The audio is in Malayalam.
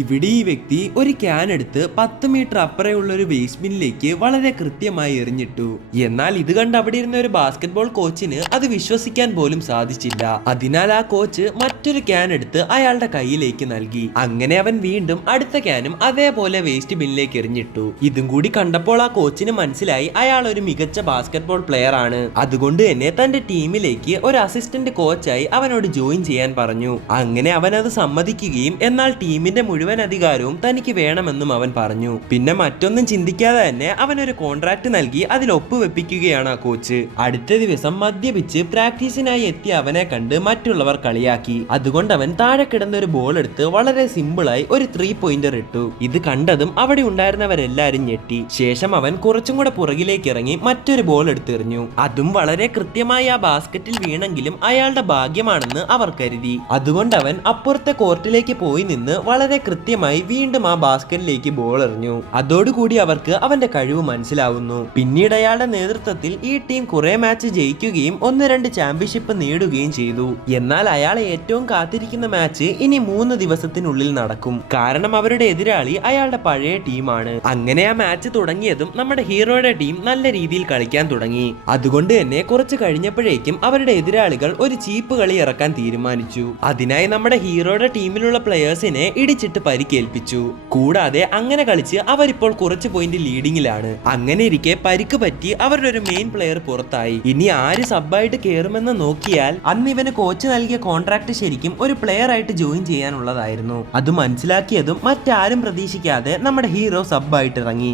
ഇവിടെ ഈ വ്യക്തി ഒരു ക്യാൻ എടുത്ത് 10 മീറ്റർ അപ്പുറയുള്ള ഒരു വേസ്റ്റ് ബിന്നിലേക്ക് വളരെ കൃത്യമായി എറിഞ്ഞിട്ടു. എന്നാൽ ഇത് കണ്ട് അവിടെ ഇരുന്ന ഒരു ബാസ്കറ്റ്ബോൾ കോച്ചിന് അത് വിശ്വസിക്കാൻ പോലും സാധിച്ചില്ല. അതിനാൽ ആ കോച്ച് മറ്റൊരു ക്യാൻ എടുത്ത് അയാളുടെ കയ്യിലേക്ക് നൽകി. അങ്ങനെ അവൻ വീണ്ടും അടുത്ത ക്യാനും അതേപോലെ വേസ്റ്റ് ബിന്നിലേക്ക് എറിഞ്ഞിട്ടു. ഇതും കൂടി കണ്ടപ്പോൾ ആ കോച്ചിന് മനസ്സിലായി അയാൾ ഒരു മികച്ച ബാസ്കറ്റ്ബോൾ പ്ലെയർ ആണ്. അതുകൊണ്ട് തന്നെ തന്റെ ടീമിലേക്ക് ഒരു അസിസ്റ്റന്റ് കോച്ചായി അവനോട് ജോയിൻ ചെയ്യാൻ പറഞ്ഞു. അങ്ങനെ അവൻ അത് സമ്മതിക്കുകയും എന്നാൽ ടീമിന്റെ മുഴുവൻ അധികാരവും തനിക്ക് വേണമെന്നും അവൻ പറഞ്ഞു. പിന്നെ മറ്റൊന്നും ചിന്തിക്കാതെ തന്നെ അവൻ ഒരു കോൺട്രാക്ട് നൽകി അതിൽ ഒപ്പുവെപ്പിക്കുകയാണ് ആ കോച്ച്. അടുത്ത ദിവസം മദ്യപിച്ച് പ്രാക്ടീസിനായി എത്തിയ അവനെ കണ്ട് മറ്റുള്ളവർ കളിയാക്കി. അതുകൊണ്ട് അവൻ താഴെ കിടന്ന ഒരു ബോൾ എടുത്ത് വളരെ സിമ്പിളായി ഒരു 3 പോയിന്റർ ഇട്ടു. ഇത് കണ്ടതും അവിടെ ഉണ്ടായിരുന്നവരെല്ലാരും ഞെട്ടി. ശേഷം അവൻ കുറച്ചും കൂടെ പുറകിലേക്ക് ഇറങ്ങി മറ്റൊരു ബോൾ എടുത്തെറിഞ്ഞു. അതും വളരെ കൃത്യമായി ആ ബാസ്കറ്റിൽ വീണെങ്കിലും അയാളുടെ ഭാഗ്യമാണെന്ന് അവർ കരുതി. അതുകൊണ്ട് അവൻ അപ്പുറത്തെ കോർട്ടിലേക്ക് പോയി നിന്ന് വളരെ കൃത്യമായി വീണ്ടും ആ ബാസ്കറ്റിലേക്ക് ബോൾ എറിഞ്ഞു. അതോടുകൂടി അവർക്ക് അവന്റെ കഴിവ് മനസ്സിലാവുന്നു. പിന്നീട് അയാളുടെ നേതൃത്വത്തിൽ ഈ ടീം കുറെ മാച്ച് ജയിക്കുകയും 1-2 ചാമ്പ്യൻഷിപ്പ് നേടുകയും ചെയ്തു. എന്നാൽ അയാൾ ഏറ്റവും കാത്തിരിക്കുന്ന മാച്ച് ഇനി 3 ദിവസത്തിനുള്ളിൽ നടക്കും. കാരണം അവരുടെ എതിരാളി അയാളുടെ പഴയ ടീമാണ്. അങ്ങനെ ആ മാച്ച് തുടങ്ങിയതും നമ്മുടെ ഹീറോയുടെ ടീം നല്ല രീതിയിൽ കളിക്കാൻ തുടങ്ങി. അതുകൊണ്ട് തന്നെ കുറച്ച് കഴിഞ്ഞപ്പോഴേക്കും അവരുടെ എതിരാളികൾ ഒരു ചീപ്പ് കളി ഇറക്കാൻ തീരുമാനിച്ചു. അതിനായി നമ്മുടെ ഹീറോയുടെ ടീമിലുള്ള പ്ലെയേഴ്സിനെ ഇടിച്ചിട്ട് പരിക്കേൽപ്പിച്ചു. കൂടാതെ അങ്ങനെ കളിച്ച് അവരിപ്പോൾ കുറച്ച് പോയിന്റ് ലീഡിങ്ങിലാണ്. അങ്ങനെ ഇരിക്കെ പരിക്ക് പറ്റി അവരുടെ ഒരു മെയിൻ പ്ലെയർ പുറത്തായി. ഇനി ആര് സബ്ബായിട്ട് കയറുമെന്ന് നോക്കിയാൽ അന്ന് ഇവന് കോച്ച് നൽകിയ കോൺട്രാക്ട് ശരിക്കും ഒരു പ്ലെയർ ആയിട്ട് ജോയിൻ ചെയ്യാനുള്ളതായിരുന്നു. അത് മനസ്സിലാക്കിയതും മറ്റാരും പ്രതീക്ഷിക്കാതെ നമ്മുടെ ഹീറോ സബ്ബായിട്ട് ഇറങ്ങി.